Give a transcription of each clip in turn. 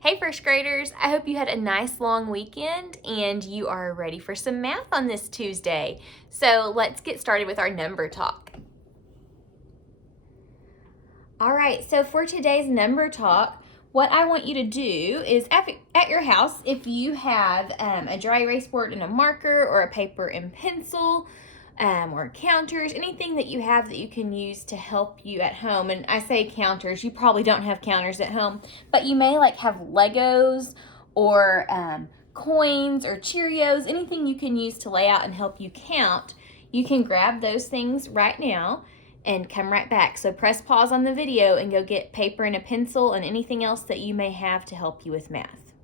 Hey first graders, I hope you had a nice long weekend and you are ready for some math on this Tuesday. So let's get started with our number talk. All right, so for today's number talk, what I want you to do is at your house, if you have a dry erase board and a marker or a paper and pencil, or counters, anything that you have that you can use to help you at home. And I say counters, you probably don't have counters at home, but you may like have Legos or coins or Cheerios, anything you can use to lay out and help you count. You can grab those things right now and come right back. So press pause on the video and go get paper and a pencil and anything else that you may have to help you with math.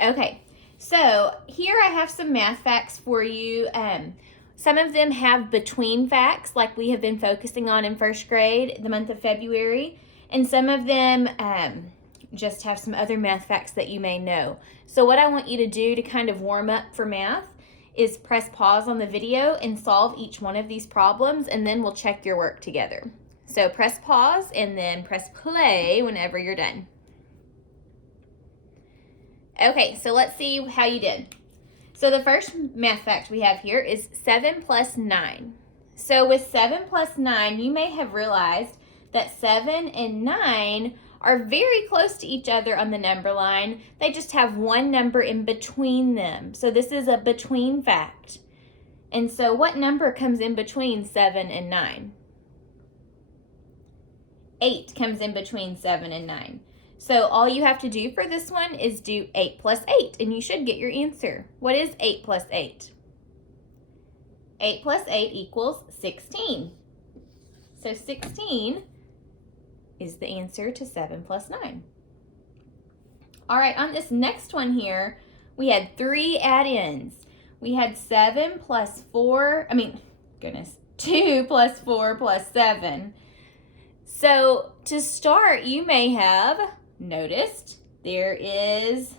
Okay. So here I have some math facts for you. Some of them have between facts, like we have been focusing on in first grade, the month of February, and some of them just have some other math facts that you may know. So what I want you to do to kind of warm up for math is press pause on the video and solve each one of these problems, and then we'll check your work together. So press pause and then press play whenever you're done. Okay, so let's see how you did. So the first math fact we have here is 7 plus 9. So with 7 plus 9, you may have realized that 7 and 9 are very close to each other on the number line. They just have one number in between them. So this is a between fact. And so what number comes in between 7 and 9? 8 comes in between 7 and 9. So all you have to do for this one is do 8 plus 8, and you should get your answer. What is 8 plus 8? 8 plus 8 equals 16. So 16 is the answer to 7 plus 9. All right, on this next one here, we had 3 add-ins. We had 2 plus 4 plus 7. So to start, you may have noticed there is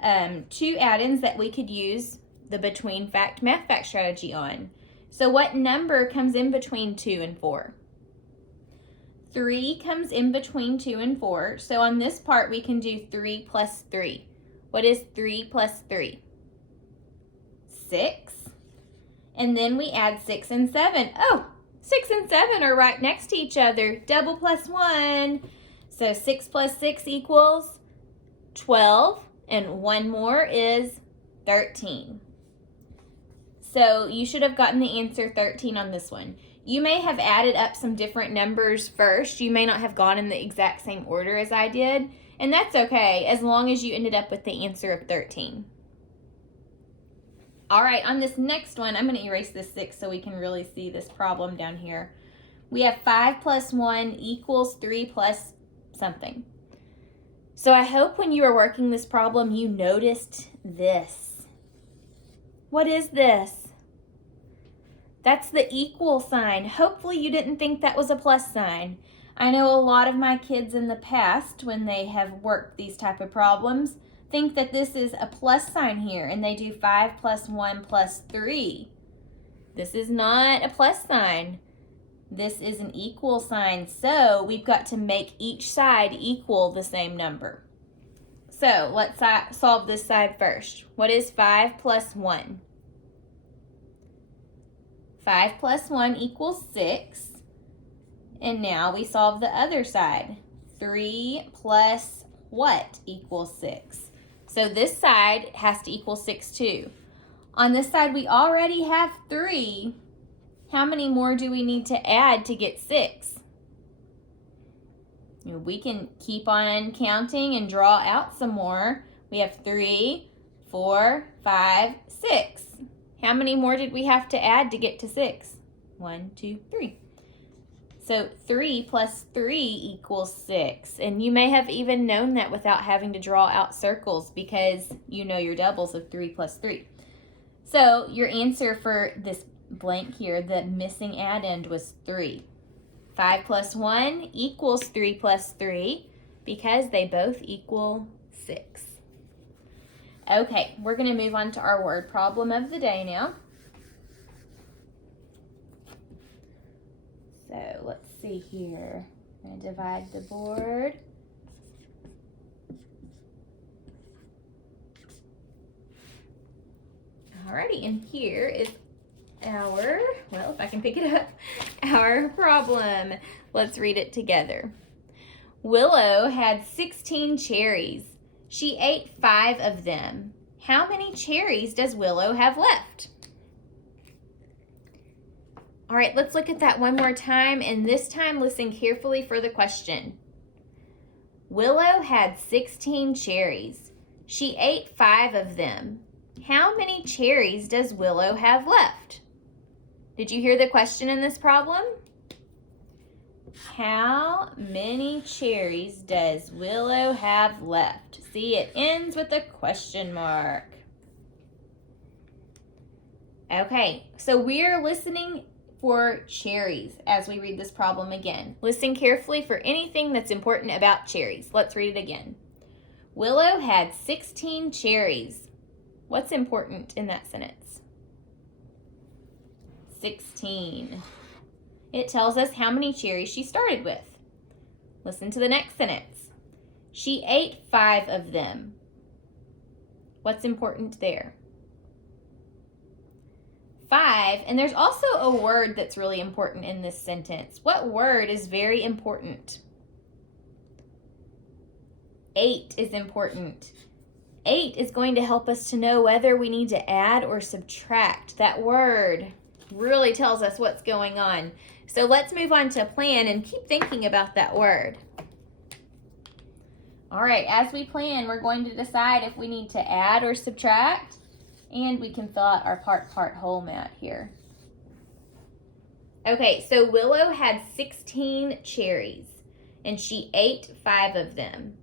2 add-ins that we could use the between fact math fact strategy on. So what number comes in between 2 and 4? 3 comes in between 2 and 4. So on this part we can do 3 plus 3. What is 3 plus 3? 6. And then we add 6 and 7. Oh, 6 and 7 are right next to each other. Double plus 1. So 6 plus 6 equals 12, and one more is 13. So you should have gotten the answer 13 on this one. You may have added up some different numbers first. You may not have gone in the exact same order as I did, and that's okay as long as you ended up with the answer of 13. All right, on this next one, I'm going to erase this 6 so we can really see this problem down here. We have 5 plus 1 equals 3 plus something. So I hope when you were working this problem, you noticed this. What is this? That's the equal sign. Hopefully you didn't think that was a plus sign. I know a lot of my kids in the past, when they have worked these type of problems, think that this is a plus sign here, and they do 5 plus 1 plus 3. This is not a plus sign. This is an equal sign, so we've got to make each side equal the same number. So let's solve this side first. What is 5 plus 1? 5 plus 1 equals 6. And now we solve the other side. 3 plus what equals 6? So this side has to equal 6 too. On this side we already have 3. How many more do we need to add to get 6? We can keep on counting and draw out some more. We have 3, 4, 5, 6. How many more did we have to add to get to 6? 1, 2, 3. So 3 plus 3 equals 6. And you may have even known that without having to draw out circles because you know your doubles of 3 plus 3. So your answer for this blank here, the missing add-end, was 3. 5 plus 1 equals 3 plus 3 because they both equal 6. Okay, we're going to move on to our word problem of the day now. So let's see here. I'm going to divide the board. Alrighty, and here is our, well, if I can pick it up, our problem. Let's read it together. Willow had 16 cherries. She ate 5 of them. How many cherries does Willow have left? All right, let's look at that one more time, and this time listen carefully for the question. Willow had 16 cherries. She ate 5 of them. How many cherries does Willow have left? Did you hear the question in this problem? How many cherries does Willow have left? See, it ends with a question mark. Okay, so we're listening for cherries as we read this problem again. Listen carefully for anything that's important about cherries. Let's read it again. Willow had 16 cherries. What's important in that sentence? 16. It tells us how many cherries she started with. Listen to the next sentence. She ate 5 of them. What's important there? 5, and there's also a word that's really important in this sentence. What word is very important? 8 is important. 8 is going to help us to know whether we need to add or subtract. That word really tells us what's going on. So let's move on to plan and keep thinking about that word. All right, as we plan, we're going to decide if we need to add or subtract, and we can fill out our part whole mat here. Okay, so Willow had 16 cherries, and she ate 5 of them.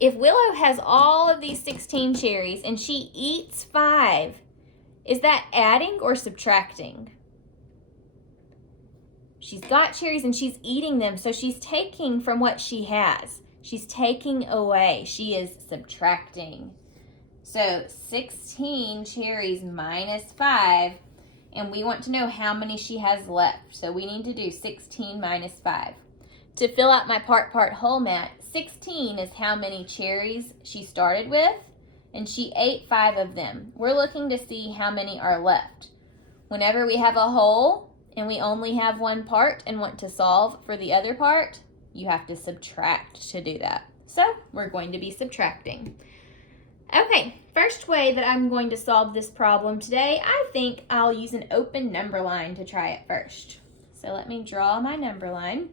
If Willow has all of these 16 cherries and she eats 5, is that adding or subtracting? She's got cherries and she's eating them, so she's taking from what she has. She's taking away. She is subtracting. So 16 cherries minus 5, and we want to know how many she has left. So we need to do 16 minus 5. To fill out my part whole mat, 16 is how many cherries she started with, and she ate 5 of them. We're looking to see how many are left. Whenever we have a whole and we only have one part and want to solve for the other part, you have to subtract to do that. So we're going to be subtracting. Okay, first way that I'm going to solve this problem today, I think I'll use an open number line to try it first. So let me draw my number line.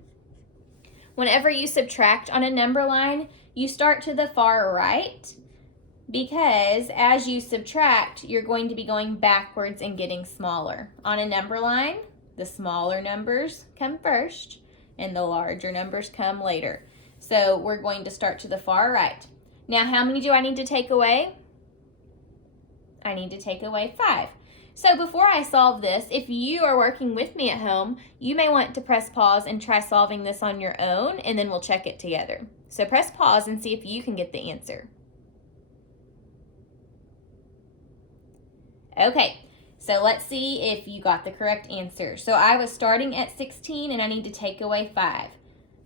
Whenever you subtract on a number line, you start to the far right, because as you subtract, you're going to be going backwards and getting smaller. On a number line, the smaller numbers come first and the larger numbers come later. So we're going to start to the far right. Now, how many do I need to take away? I need to take away 5. So before I solve this, if you are working with me at home, you may want to press pause and try solving this on your own, and then we'll check it together. So press pause and see if you can get the answer. Okay, so let's see if you got the correct answer. So I was starting at 16 and I need to take away 5.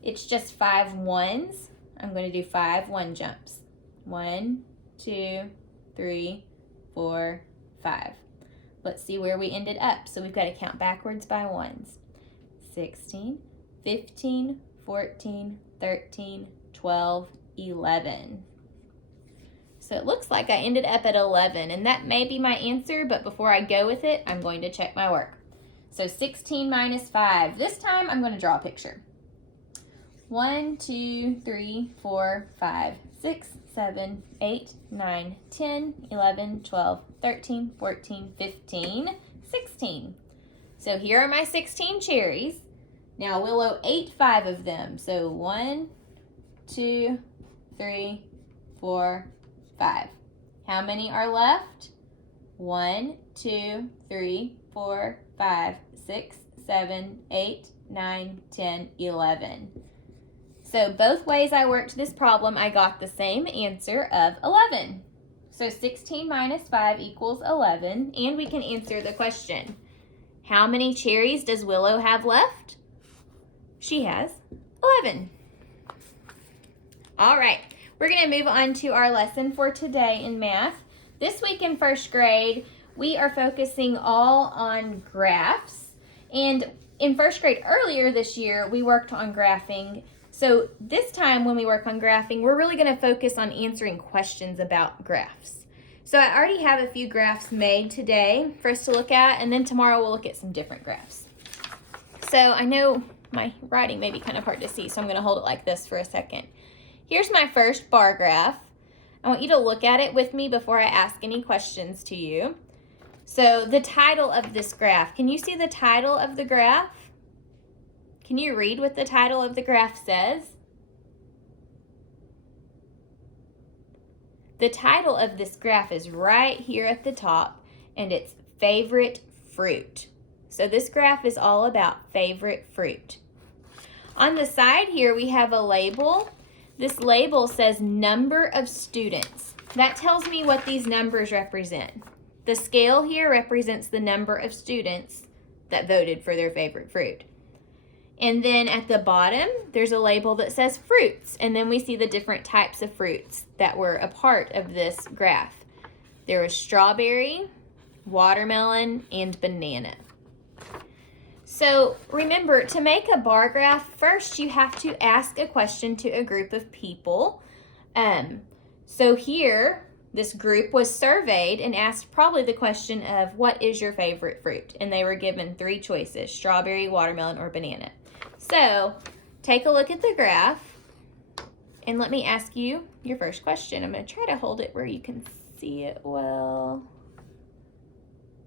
It's just 5 ones. I'm going to do 5 one jumps. 1, 2, 3, 4, 5. Let's see where we ended up. So we've got to count backwards by ones. 16, 15, 14, 13, 12, 11. So it looks like I ended up at 11, and that may be my answer, but before I go with it, I'm going to check my work. So 16 minus 5. This time I'm going to draw a picture. 1, 2, 3, 4, 5, 6, 7, 8, 9, 10, 11, 12, 13, 14, 15, 16. So here are my 16 cherries. Now Willow ate 5 of them. So 1, 2, 3, 4, 5. How many are left? 1, 2, 3, 4, 5, 6, 7, 8, 9, 10, 11. So both ways I worked this problem, I got the same answer of 11. So 16 minus 5 equals 11, and we can answer the question. How many cherries does Willow have left? She has 11. All right, we're going to move on to our lesson for today in math. This week in first grade, we are focusing all on graphs. And in first grade earlier this year, we worked on graphing. So this time when we work on graphing, we're really going to focus on answering questions about graphs. So I already have a few graphs made today for us to look at, and then tomorrow we'll look at some different graphs. So I know my writing may be kind of hard to see, so I'm going to hold it like this for a second. Here's my first bar graph. I want you to look at it with me before I ask any questions to you. So the title of this graph, can you see the title of the graph? Can you read what the title of the graph says? The title of this graph is right here at the top, and it's favorite fruit. So this graph is all about favorite fruit. On the side here, we have a label. This label says number of students. That tells me what these numbers represent. The scale here represents the number of students that voted for their favorite fruit. And then at the bottom, there's a label that says fruits. And then we see the different types of fruits that were a part of this graph. There was strawberry, watermelon, and banana. So remember, to make a bar graph, first you have to ask a question to a group of people. So here, this group was surveyed and asked probably the question of, what is your favorite fruit? And they were given 3 choices: strawberry, watermelon, or banana. So take a look at the graph and let me ask you your first question. I'm going to try to hold it where you can see it well.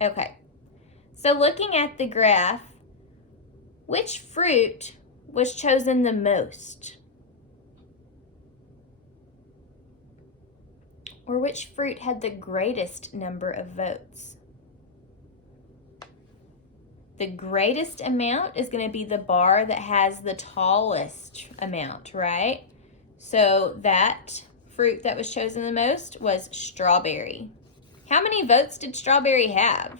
Okay, so looking at the graph, which fruit was chosen the most? Or which fruit had the greatest number of votes? The greatest amount is going to be the bar that has the tallest amount, right? So that fruit that was chosen the most was strawberry. How many votes did strawberry have?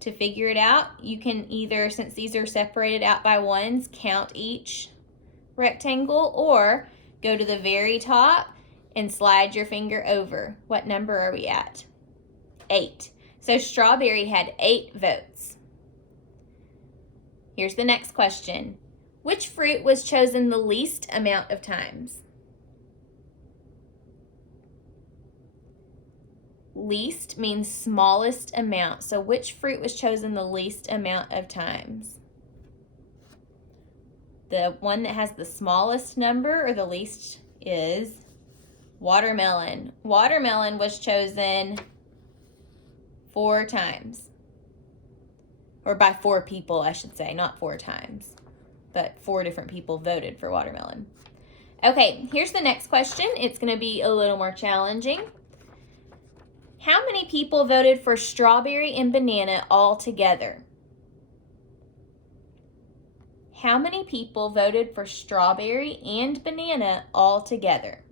To figure it out, you can either, since these are separated out by ones, count each rectangle, or go to the very top and slide your finger over. What number are we at? 8. So strawberry had 8 votes. Here's the next question. Which fruit was chosen the least amount of times? Least means smallest amount. So which fruit was chosen the least amount of times? The one that has the smallest number or the least is watermelon. Watermelon was chosen 4 times. Or by 4 people, I should say, not 4 times. But 4 different people voted for watermelon. Okay, here's the next question. It's going to be a little more challenging. How many people voted for strawberry and banana all together? How many people voted for strawberry and banana all together?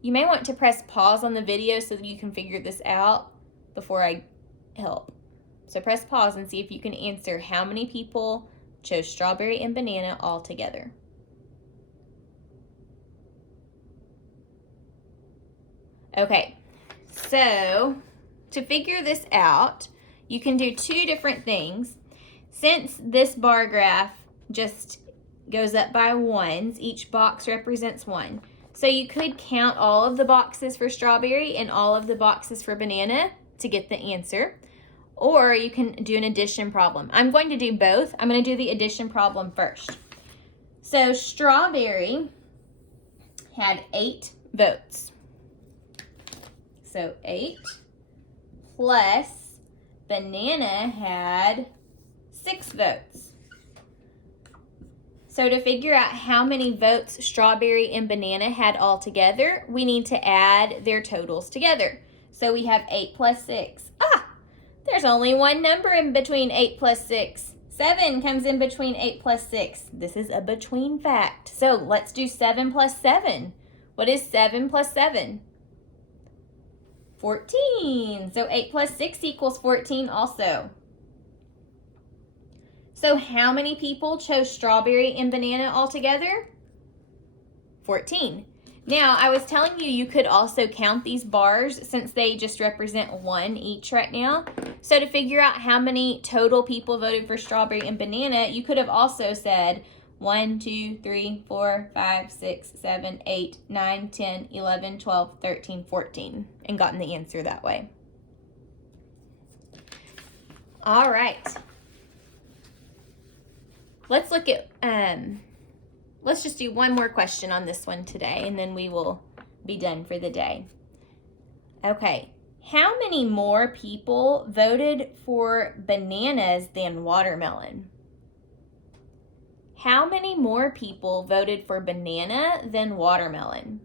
You may want to press pause on the video so that you can figure this out before I help. So press pause and see if you can answer how many people chose strawberry and banana all together. Okay, so to figure this out, you can do 2 different things. Since this bar graph just goes up by ones, each box represents 1. So you could count all of the boxes for strawberry and all of the boxes for banana to get the answer. Or you can do an addition problem. I'm going to do both. I'm going to do the addition problem first. So strawberry had 8 votes. So 8 plus banana had 6 votes. So to figure out how many votes strawberry and banana had all together, we need to add their totals together. So we have 8 plus 6. There's only one number in between 8 plus 6. 7 comes in between 8 plus 6. This is a between fact. So let's do 7 plus 7. What is 7 plus 7? 14. So 8 plus 6 equals 14 also. So how many people chose strawberry and banana altogether? 14. Now, I was telling you you could also count these bars since they just represent 1 each right now. So to figure out how many total people voted for strawberry and banana, you could have also said 1, 2, 3, 4, 5, 6, 7, 8, 9, 10, 11, 12, 13, 14, and gotten the answer that way. All right. Let's look at, let's just do one more question on this one today, and then we will be done for the day. Okay, how many more people voted for bananas than watermelon? How many more people voted for banana than watermelon?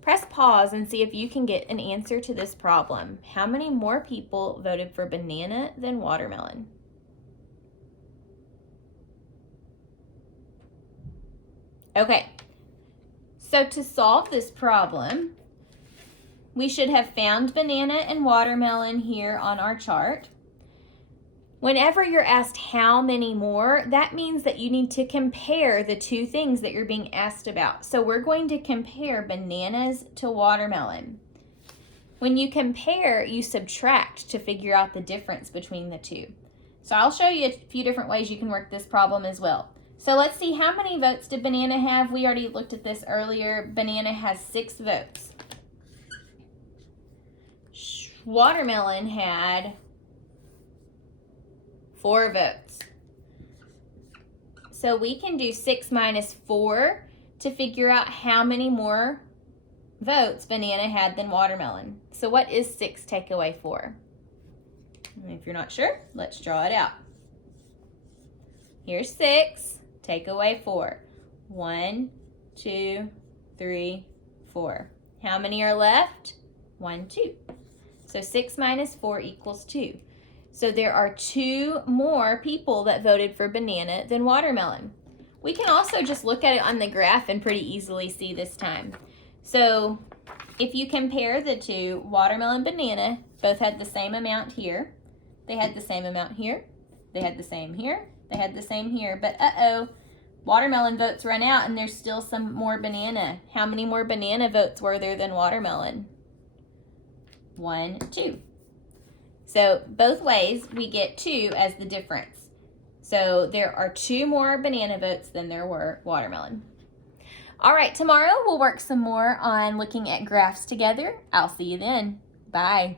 Press pause and see if you can get an answer to this problem. How many more people voted for banana than watermelon? Okay, so to solve this problem, we should have found banana and watermelon here on our chart. Whenever you're asked how many more, that means that you need to compare the two things that you're being asked about. So we're going to compare bananas to watermelon. When you compare, you subtract to figure out the difference between the two. So I'll show you a few different ways you can work this problem as well. So let's see, how many votes did banana have? We already looked at this earlier. Banana has 6 votes. Watermelon had 4 votes. So we can do 6 minus 4 to figure out how many more votes banana had than watermelon. So what is 6 take away 4? And if you're not sure, let's draw it out. Here's 6, take away 4. 1, 2, 3, 4. How many are left? 1, 2. So 6 minus 4 equals 2. So there are 2 more people that voted for banana than watermelon. We can also just look at it on the graph and pretty easily see this time. So if you compare the two, watermelon and banana both had the same amount here. They had the same amount here. They had the same here. They had the same here. But watermelon votes run out and there's still some more banana. How many more banana votes were there than watermelon? 1, 2. So both ways we get 2 as the difference. So there are 2 more banana votes than there were watermelon. All right, tomorrow we'll work some more on looking at graphs together. I'll see you then. Bye.